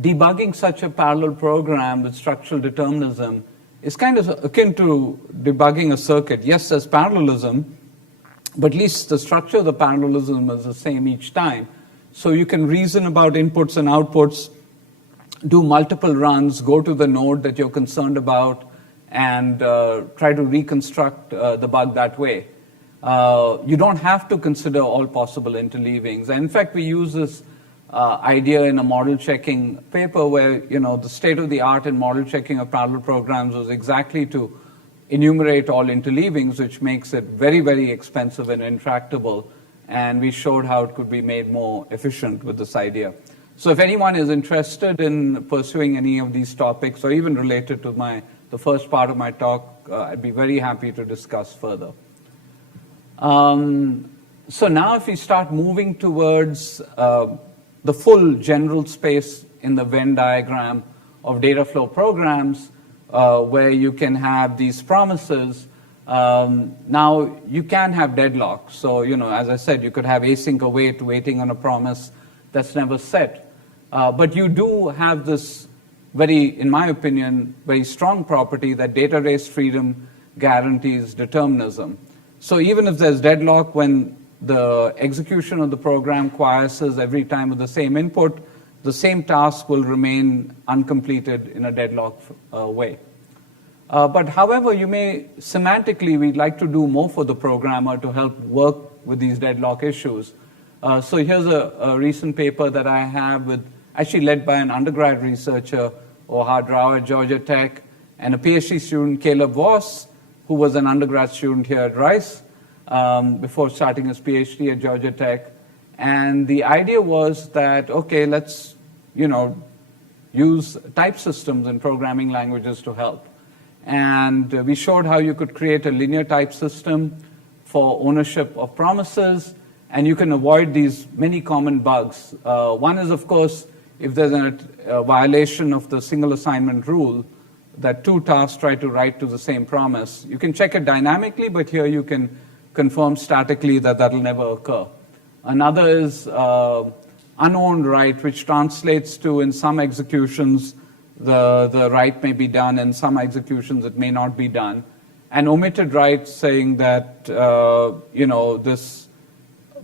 debugging such a parallel program with structural determinism is kind of akin to debugging a circuit. Yes, there's parallelism, but at least the structure of the parallelism is the same each time. So you can reason about inputs and outputs, do multiple runs, go to the node that you're concerned about, and try to reconstruct the bug that way. You don't have to consider all possible interleavings. And in fact, we use this idea in a model checking paper where, you know, the state of the art in model checking of parallel programs was exactly to enumerate all interleavings, which makes it very, very expensive and intractable. And we showed how it could be made more efficient with this idea. So if anyone is interested in pursuing any of these topics, or even related to the first part of my talk, I'd be very happy to discuss further. So now if we start moving towards the full general space in the Venn diagram of data flow programs, where you can have these promises, now you can have deadlock. So, you know, as I said, you could have async await, waiting on a promise that's never set. But you do have this in my opinion, very strong property that data race freedom guarantees determinism. So even if there's deadlock when the execution of the program quiesces every time with the same input, the same task will remain uncompleted in a deadlock way. But however, semantically, we'd like to do more for the programmer to help work with these deadlock issues. So here's a recent paper that I have actually led by an undergrad researcher, Ohad Rao at Georgia Tech, and a PhD student, Caleb Voss, who was an undergrad student here at Rice before starting his PhD at Georgia Tech. And the idea was that, okay, let's, use type systems in programming languages to help. And we showed how you could create a linear type system for ownership of promises, and you can avoid these many common bugs. One is, of course, if there's a violation of the single assignment rule, that two tasks try to write to the same promise. You can check it dynamically, but here you can confirm statically that that'll never occur. Another is unowned write, which translates to, in some executions, the write may be done, in some executions it may not be done. And omitted write, saying that, this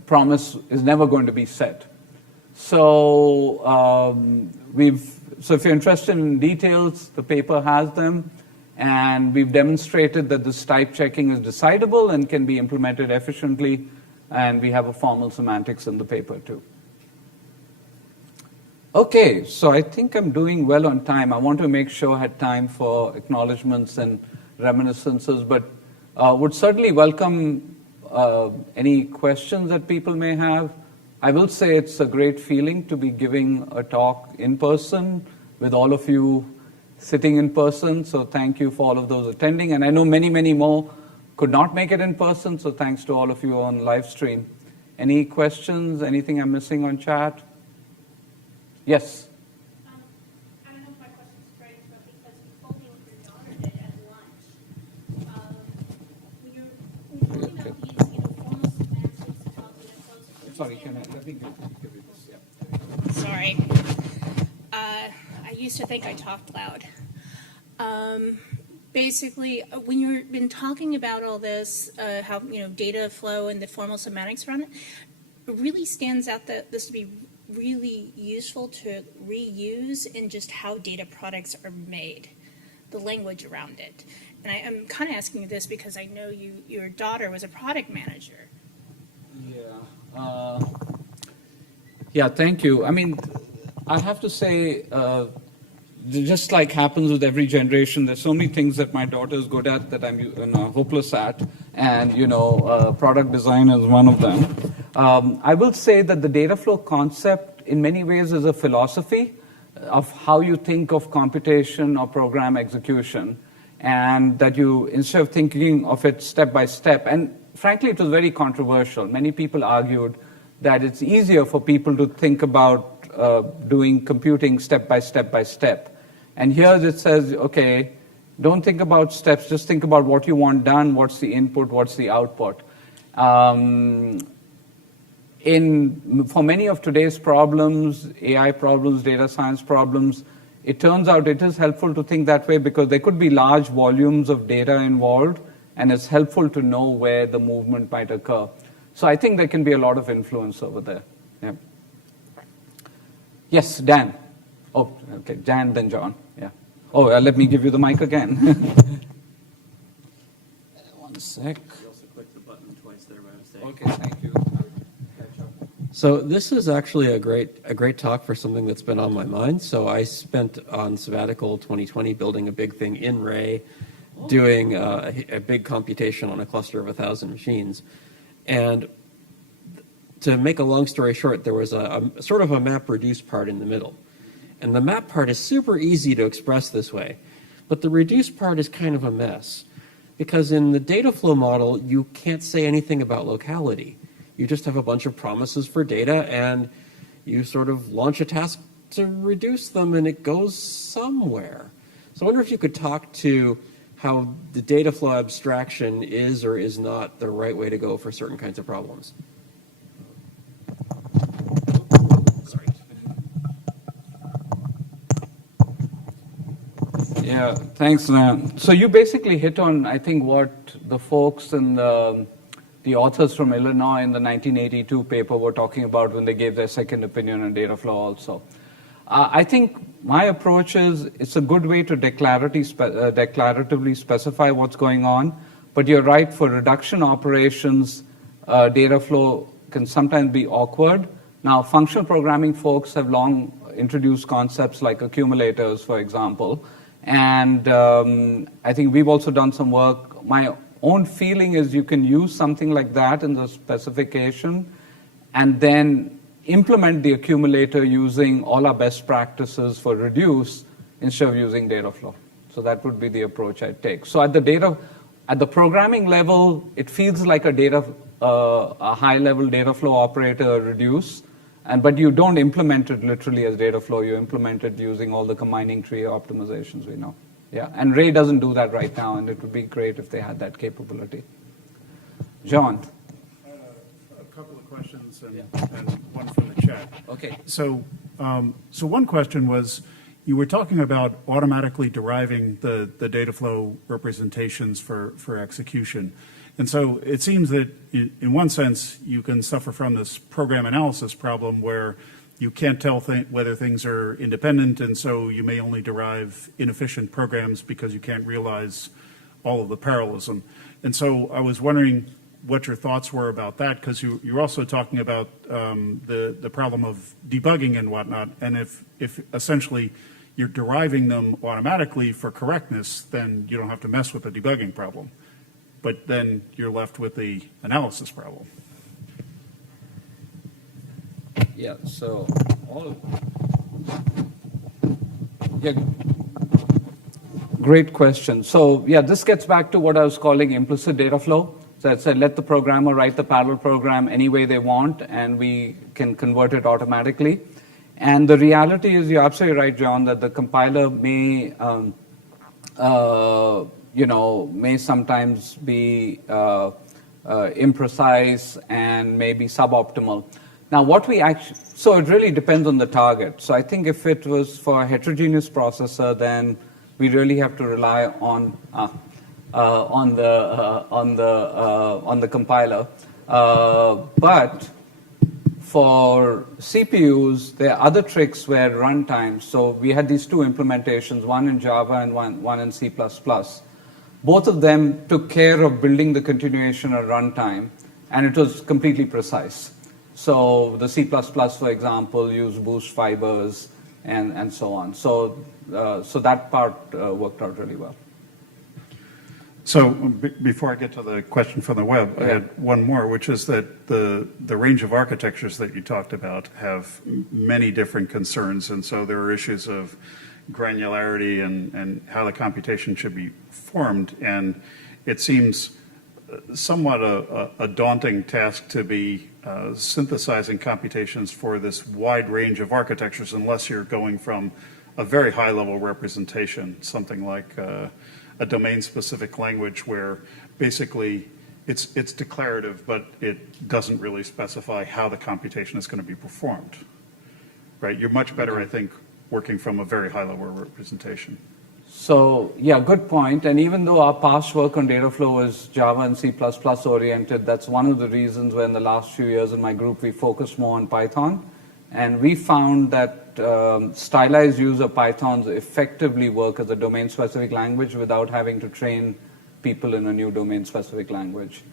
promise is never going to be set. So so if you're interested in details, the paper has them, and we've demonstrated that this type checking is decidable and can be implemented efficiently, and we have a formal semantics in the paper too. Okay, so I think I'm doing well on time. I want to make sure I had time for acknowledgements and reminiscences, but would certainly welcome any questions that people may have. I will say it's a great feeling to be giving a talk in person with all of you sitting in person, so thank you for all of those attending. And I know many, many more could not make it in person, so thanks to all of you on live stream. Any questions? Anything I'm missing on chat? Yes? I don't know if my question's straight, but because you told me what your daughter did at lunch, when you're talking about these formal semantics and how data flows. Sorry, let me give you this. Yeah. Sorry. I used to think I talked loud. Basically, when you've been talking about all this, how data flow and the formal semantics around it, it really stands out that this would be really useful to reuse in just how data products are made. the language around it. And I'm kind of asking you this because I know your daughter was a product manager. Yeah, thank you. I mean, I have to say, just like happens with every generation, there's so many things that my daughter is good at that I'm hopeless at, and product design is one of them. I will say that the data flow concept, in many ways, is a philosophy of how you think of computation or program execution, and that you, instead of thinking of it step by step, and frankly, it was very controversial. Many people argued that it's easier for people to think about doing computing step by step by step. And here it says, okay, don't think about steps, just think about what you want done, what's the input, what's the output. For many of today's problems, AI problems, data science problems, it turns out it is helpful to think that way because there could be large volumes of data involved, and it's helpful to know where the movement might occur. So I think there can be a lot of influence over there. Yeah. Yes, Dan. Oh, okay, Dan, then John. Yeah. Oh, let me give you the mic again. One sec. You also clicked the button twice there by mistake. Okay, thank you. So this is actually a great talk for something that's been on my mind. So I spent on sabbatical 2020 building a big thing in Ray, doing a big computation on a cluster of 1,000 machines. And to make a long story short, there was a sort of a map reduce part in the middle. And the map part is super easy to express this way. But the reduce part is kind of a mess. Because in the data flow model, you can't say anything about locality. You just have a bunch of promises for data, and you sort of launch a task to reduce them, and it goes somewhere. So I wonder if you could talk to how the data flow abstraction is or is not the right way to go for certain kinds of problems. Sorry. Yeah, thanks, Nan. So you basically hit on, I think, what the folks and the authors from Illinois in the 1982 paper were talking about when they gave their second opinion on data flow also. I think my approach is it's a good way to declaratively specify what's going on, but you're right, for reduction operations, data flow can sometimes be awkward. Now, functional programming folks have long introduced concepts like accumulators, for example, and I think we've also done some work. My own feeling is you can use something like that in the specification and then implement the accumulator using all our best practices for reduce instead of using data flow. So that would be the approach I'd take. So at the programming level, it feels like a high-level data flow operator reduce, but you don't implement it literally as data flow. You implement it using all the combining tree optimizations we know. Yeah, and Ray doesn't do that right now, and it would be great if they had that capability. John. A couple of questions and one from the chat. Okay. So one question was, you were talking about automatically deriving the data flow representations for execution. And so it seems that in one sense, you can suffer from this program analysis problem where you can't tell whether things are independent, and so you may only derive inefficient programs because you can't realize all of the parallelism. And so I was wondering what your thoughts were about that, because you're also talking about the problem of debugging and whatnot, and if essentially you're deriving them automatically for correctness, then you don't have to mess with the debugging problem. But then you're left with the analysis problem. Yeah, so great question. So yeah, this gets back to what I was calling implicit data flow. So I said let the programmer write the parallel program any way they want, and we can convert it automatically. And the reality is, you're absolutely right, John, that the compiler may may sometimes be imprecise and maybe suboptimal. Now, so it really depends on the target. So I think if it was for a heterogeneous processor, then we really have to rely on the compiler. But For CPUs, there are other tricks where runtime, so we had these two implementations, one in Java and one in C++. Both of them took care of building the continuation at runtime, and it was completely precise. So the C++, for example, used boost fibers and so on. So that part worked out really well. So before I get to the question from the web, I had one more, which is that the range of architectures that you talked about have many different concerns, and so there are issues of granularity and how the computation should be formed, and it seems somewhat a daunting task to be synthesizing computations for this wide range of architectures unless you're going from a very high-level representation, something like a domain-specific language where basically it's declarative, but it doesn't really specify how the computation is going to be performed, right? You're much better, I think, working from a very high-level representation. So, yeah, good point. And even though our past work on data flow was Java and C++ oriented, that's one of the reasons where in the last few years in my group we focused more on Python. And we found that stylized use of Pythons effectively work as a domain-specific language without having to train people in a new domain-specific language.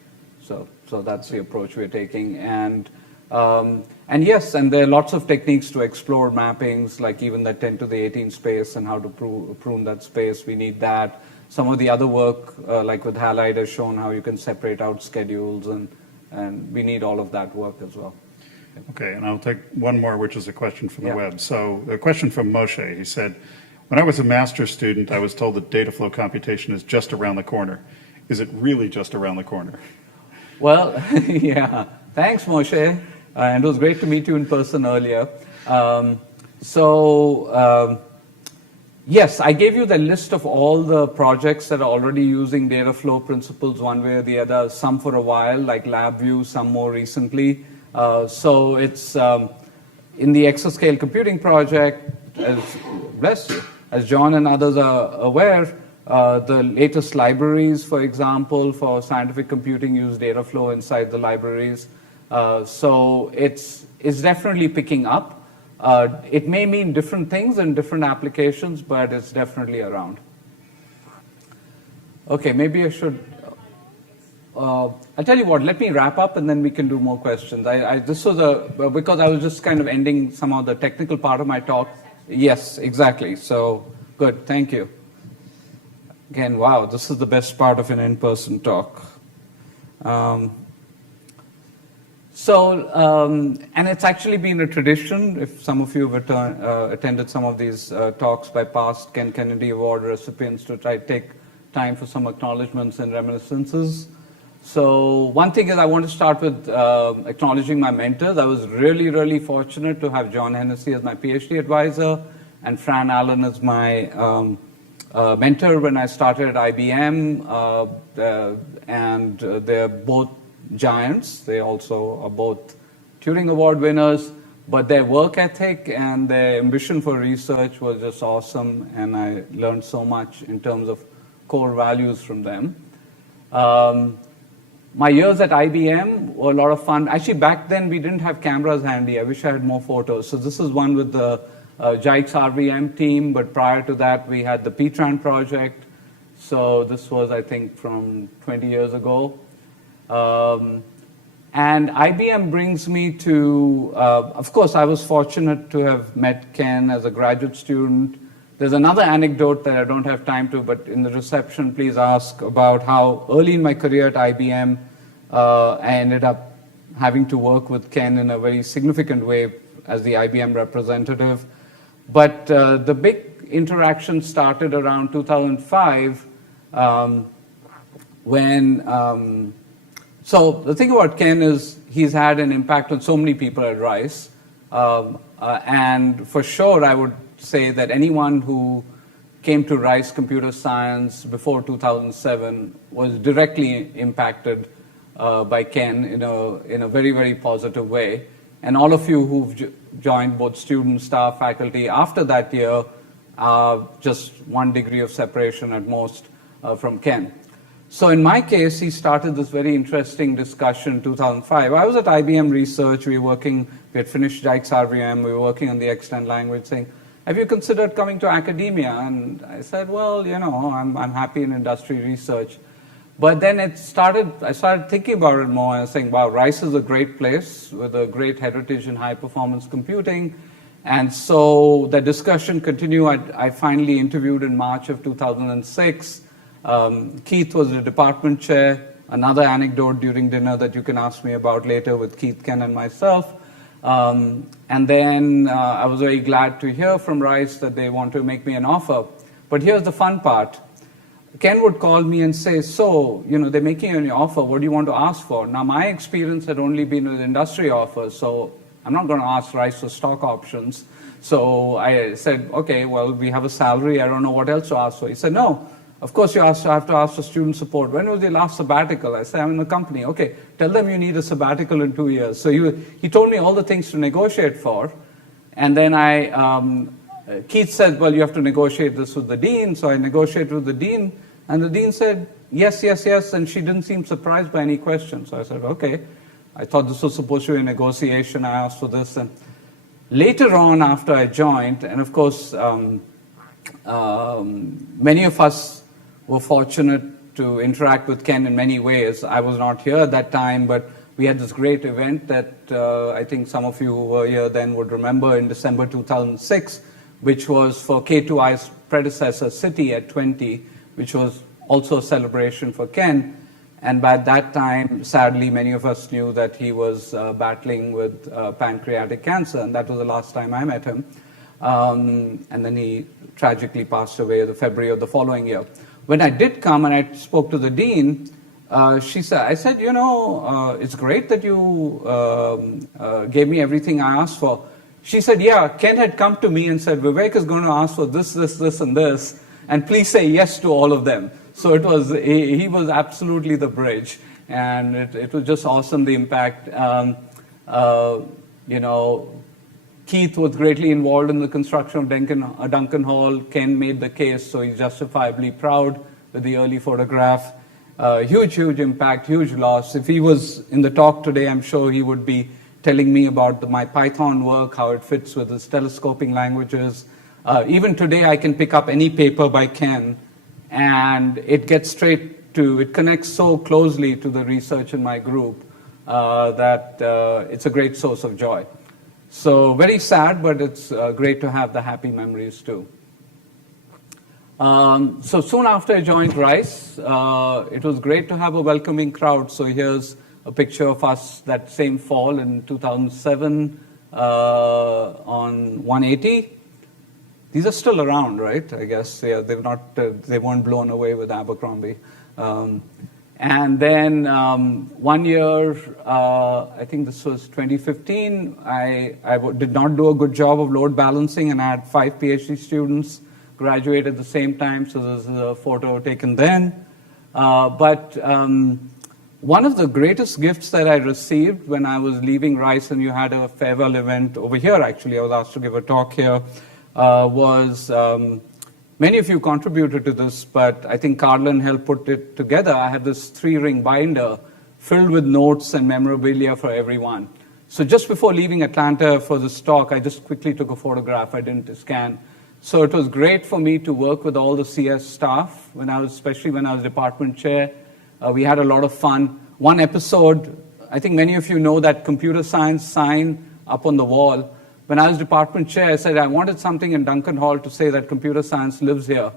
So that's the approach we're taking. And yes, and there are lots of techniques to explore mappings, like even the 10 to the 18 space and how to prune that space. We need that. Some of the other work, like with Halide, has shown how you can separate out schedules, and we need all of that work as well. Okay, and I'll take one more, which is a question from the web. So a question from Moshe. He said, when I was a master's student, I was told that data flow computation is just around the corner. Is it really just around the corner? Well, yeah. Thanks, Moshe. And it was great to meet you in person earlier. Yes, I gave you the list of all the projects that are already using data flow principles one way or the other, some for a while, like LabVIEW, some more recently. So it's in the exascale computing project, as John and others are aware, the latest libraries, for example, for scientific computing use data flow inside the libraries. So it's definitely picking up. It may mean different things in different applications, but it's definitely around. Okay, maybe I should. I'll tell you what, let me wrap up and then we can do more questions. This was because I was just kind of ending some of the technical part of my talk. Yes, exactly. So, good, thank you. Again, wow, this is the best part of an in-person talk. And it's actually been a tradition, if some of you have attended some of these talks by past Ken Kennedy Award recipients, to try to take time for some acknowledgements and reminiscences. So one thing is I want to start with acknowledging my mentors. I was really, really fortunate to have John Hennessy as my PhD advisor and Fran Allen as my mentor when I started at IBM. And they're both giants. They also are both Turing Award winners. But their work ethic and their ambition for research was just awesome. And I learned so much in terms of core values from them. My years at IBM were a lot of fun. Actually, back then, we didn't have cameras handy. I wish I had more photos. So this is one with the JIKES RVM team, but prior to that, we had the PTRAN project. So this was, I think, from 20 years ago. And IBM brings me to, of course, I was fortunate to have met Ken as a graduate student. There's another anecdote that I don't have time to, but in the reception, please ask about how early in my career at IBM, I ended up having to work with Ken in a very significant way as the IBM representative. But the big interaction started around 2005 when, so the thing about Ken is he's had an impact on so many people at Rice. And for sure, I would say that anyone who came to Rice Computer Science before 2007 was directly impacted by Ken in a very, very positive way. And all of you who've joined, both students, staff, faculty, after that year, just 1 degree of separation at most from Ken. So in my case, he started this very interesting discussion in 2005. I was at IBM Research. We had finished Jikes RVM. We were working on the Extend language, saying, have you considered coming to academia? And I said, well, I'm happy in industry research. But then I started thinking about it more. I was saying, wow, Rice is a great place with a great heritage in high-performance computing. And so the discussion continued. I finally interviewed in March of 2006. Keith was the department chair. Another anecdote during dinner that you can ask me about later with Keith, Ken, and myself. And then I was very glad to hear from Rice that they want to make me an offer. But here's the fun part. Ken would call me and say, so, they're making you an offer. What do you want to ask for? Now, my experience had only been with industry offers, so I'm not going to ask Rice for stock options. So I said, okay, well, we have a salary. I don't know what else to ask for. He said, no. Of course, you have to ask for student support. When was your last sabbatical? I said, I'm in the company. Okay, tell them you need a sabbatical in 2 years. So he told me all the things to negotiate for. And then Keith said, well, you have to negotiate this with the dean. So I negotiated with the dean. And the dean said, yes, yes, yes. And she didn't seem surprised by any questions. So I said, okay. I thought this was supposed to be a negotiation. I asked for this. And later on, after I joined, and of course, many of us were fortunate to interact with Ken in many ways. I was not here at that time, but we had this great event that I think some of you who were here then would remember in December 2006, which was for K2i's predecessor, City at 20, which was also a celebration for Ken. And by that time, sadly, many of us knew that he was battling with pancreatic cancer, and that was the last time I met him. And then he tragically passed away in February of the following year. When I did come and I spoke to the dean, I said, it's great that you gave me everything I asked for. She said, yeah, Ken had come to me and said, Vivek is going to ask for this, this, this, and this, and please say yes to all of them. So he was absolutely the bridge, and it was just awesome, the impact. Keith was greatly involved in the construction of Duncan Hall. Ken made the case, so he's justifiably proud with the early photograph. Huge impact, huge loss. If he was in the talk today, I'm sure he would be telling me about my Python work, how it fits with his telescoping languages. Even today, I can pick up any paper by Ken, and it connects so closely to the research in my group that it's a great source of joy. So very sad, but it's great to have the happy memories too. So soon after I joined Rice, it was great to have a welcoming crowd. So here's a picture of us that same fall in 2007 on 180. These are still around, right? I guess they weren't blown away with Abercrombie. And then 1 year, I think this was 2015, I did not do a good job of load balancing, and I had 5 PhD students graduate at the same time, so there's a photo taken then. But one of the greatest gifts that I received when I was leaving Rice, and you had a farewell event over here, actually, I was asked to give a talk here, was... many of you contributed to this, but I think Carlin helped put it together. I have this 3-ring binder filled with notes and memorabilia for everyone. So just before leaving Atlanta for this talk, I just quickly took a photograph. I didn't scan. So it was great for me to work with all the CS staff, especially when I was department chair. We had a lot of fun. One episode, I think many of you know that computer science sign up on the wall. When I was department chair, I said I wanted something in Duncan Hall to say that computer science lives here.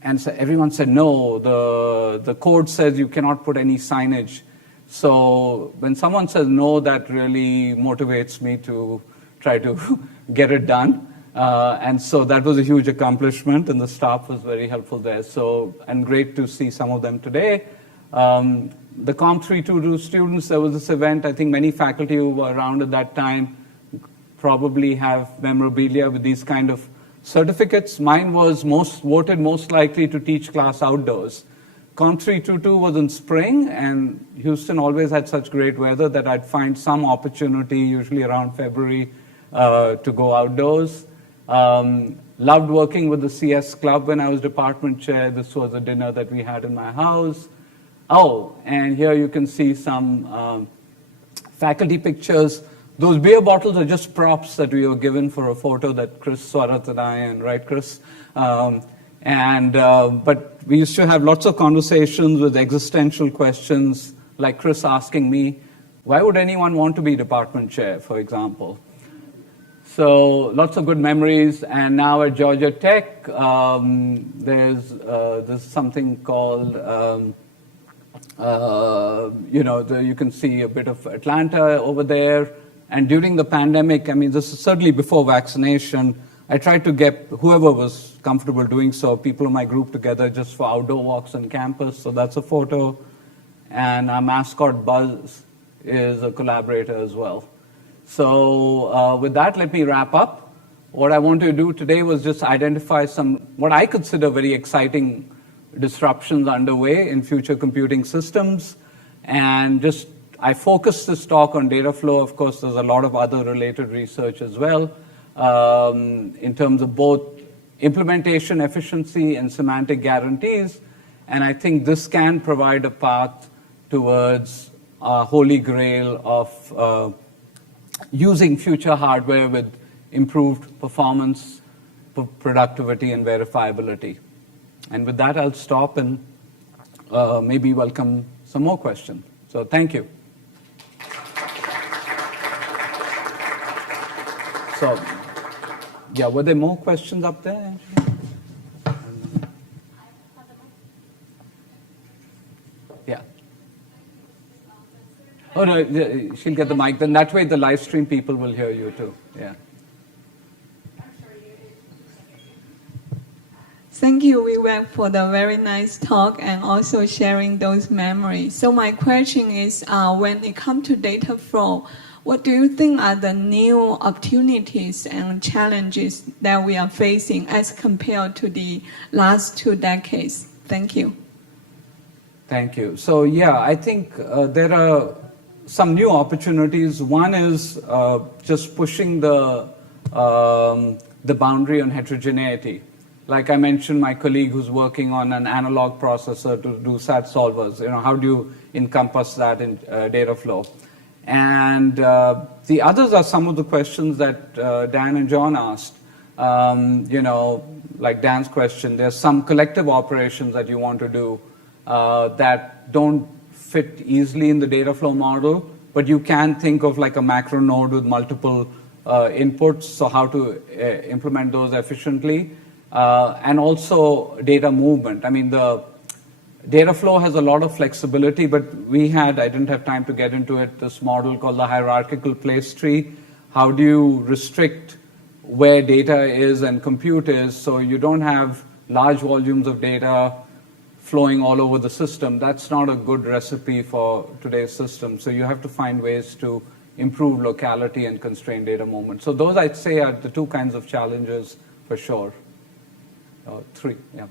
And so everyone said, no, the code says you cannot put any signage. So when someone says no, that really motivates me to try to get it done. And so that was a huge accomplishment, and the staff was very helpful there. And great to see some of them today. The Comp 322 students, there was this event. I think many faculty who were around at that time probably have memorabilia with these kind of certificates. Mine was voted most likely to teach class outdoors. Comp 322 was in spring, and Houston always had such great weather that I'd find some opportunity, usually around February, to go outdoors. Loved working with the CS club when I was department chair. This was a dinner that we had in my house. Oh, and here you can see some faculty pictures. Those beer bottles are just props that we were given for a photo that Chris Swarath and I, and right, Chris? But we used to have lots of conversations with existential questions, like Chris asking me, why would anyone want to be department chair, for example? So lots of good memories. And now at Georgia Tech, there's something called, you can see a bit of Atlanta over there. And during the pandemic, I mean, this is certainly before vaccination, I tried to get whoever was comfortable doing so, people in my group together just for outdoor walks on campus. So that's a photo. And our mascot, Buzz, is a collaborator as well. So with that, let me wrap up. What I want to do today was just identify some, what I consider very exciting disruptions underway in future computing systems. And just, I focused this talk on data flow. Of course, there's a lot of other related research as well, in terms of both implementation efficiency and semantic guarantees. And I think this can provide a path towards a holy grail of using future hardware with improved performance, productivity, and verifiability. And with that, I'll stop and maybe welcome some more questions. So thank you. So, yeah, were there more questions up there? Yeah. Oh, no, she'll get the mic. Then that way the live stream people will hear you too. Yeah. Thank you, Vivek, for the very nice talk and also sharing those memories. So my question is, when it comes to data flow, what do you think are the new opportunities and challenges that we are facing as compared to the last 2 decades? Thank you. Thank you. So yeah, I think there are some new opportunities. One is just pushing the boundary on heterogeneity. Like I mentioned, my colleague who's working on an analog processor to do SAT solvers. You know, how do you encompass that in data flow? And the others are some of the questions that Dan and John asked. Like Dan's question, there's some collective operations that you want to do that don't fit easily in the data flow model, but you can think of like a macro node with multiple inputs, so how to implement those efficiently. And also data movement. I mean, the data flow has a lot of flexibility, but I didn't have time to get into it, this model called the hierarchical place tree. How do you restrict where data is and compute is so you don't have large volumes of data flowing all over the system? That's not a good recipe for today's system. So you have to find ways to improve locality and constrain data movement. So those, I'd say, are the 2 kinds of challenges for sure. 3, yeah.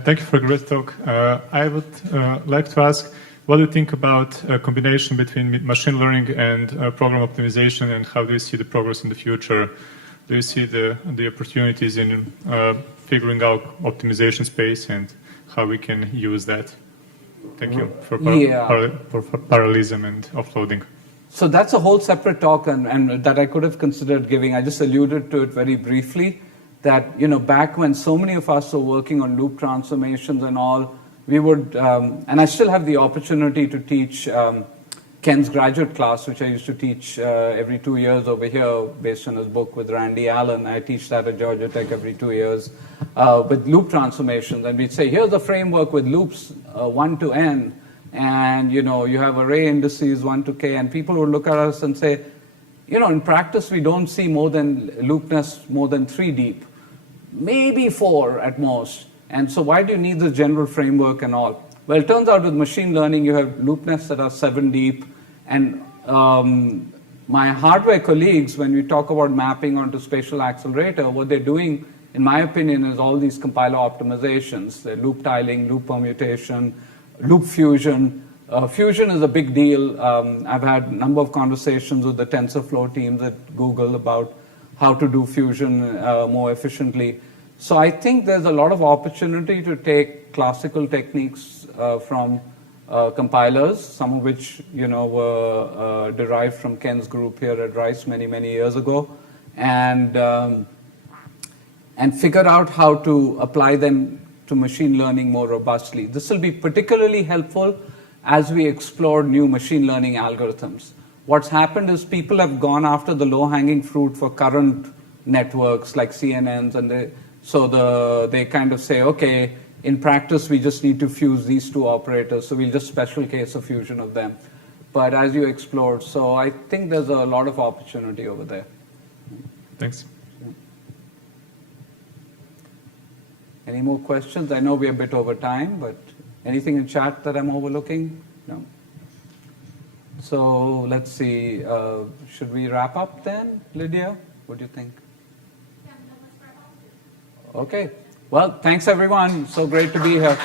Thank you for a great talk. I would like to ask, what do you think about a combination between machine learning and program optimization, and how do you see the progress in the future? Do you see the opportunities in figuring out optimization space and how we can use that? Thank you for parallelism and offloading. So that's a whole separate talk and that I could have considered giving. I just alluded to it very briefly, that back when so many of us were working on loop transformations and all, we would, and I still have the opportunity to teach Ken's graduate class, which I used to teach every 2 years over here based on his book with Randy Allen. I teach that at Georgia Tech every 2 years with loop transformations. And we'd say, here's a framework with loops 1 to n. And, you have array indices 1 to k, and people would look at us and say, in practice, we don't see loopness more than 3 deep, maybe 4 at most. And so why do you need this general framework and all? Well, it turns out with machine learning, you have loopness that are 7 deep. And my hardware colleagues, when we talk about mapping onto spatial accelerator, what they're doing, in my opinion, is all these compiler optimizations. They're loop tiling, loop permutation, loop fusion. Fusion is a big deal. I've had a number of conversations with the TensorFlow teams at Google about how to do fusion more efficiently. So I think there's a lot of opportunity to take classical techniques from compilers, some of which were derived from Ken's group here at Rice many years ago, and figure out how to apply them to machine learning more robustly. This will be particularly helpful as we explore new machine learning algorithms. What's happened is people have gone after the low-hanging fruit for current networks like CNNs, and they kind of say, okay, in practice we just need to fuse these two operators, so we'll just special case a fusion of them. But as you explored, so I think there's a lot of opportunity over there. Thanks. Any more questions? I know we're a bit over time, but anything in chat that I'm overlooking? No. So let's see. Should we wrap up then, Lydia? What do you think? Okay. Well, thanks everyone. So great to be here.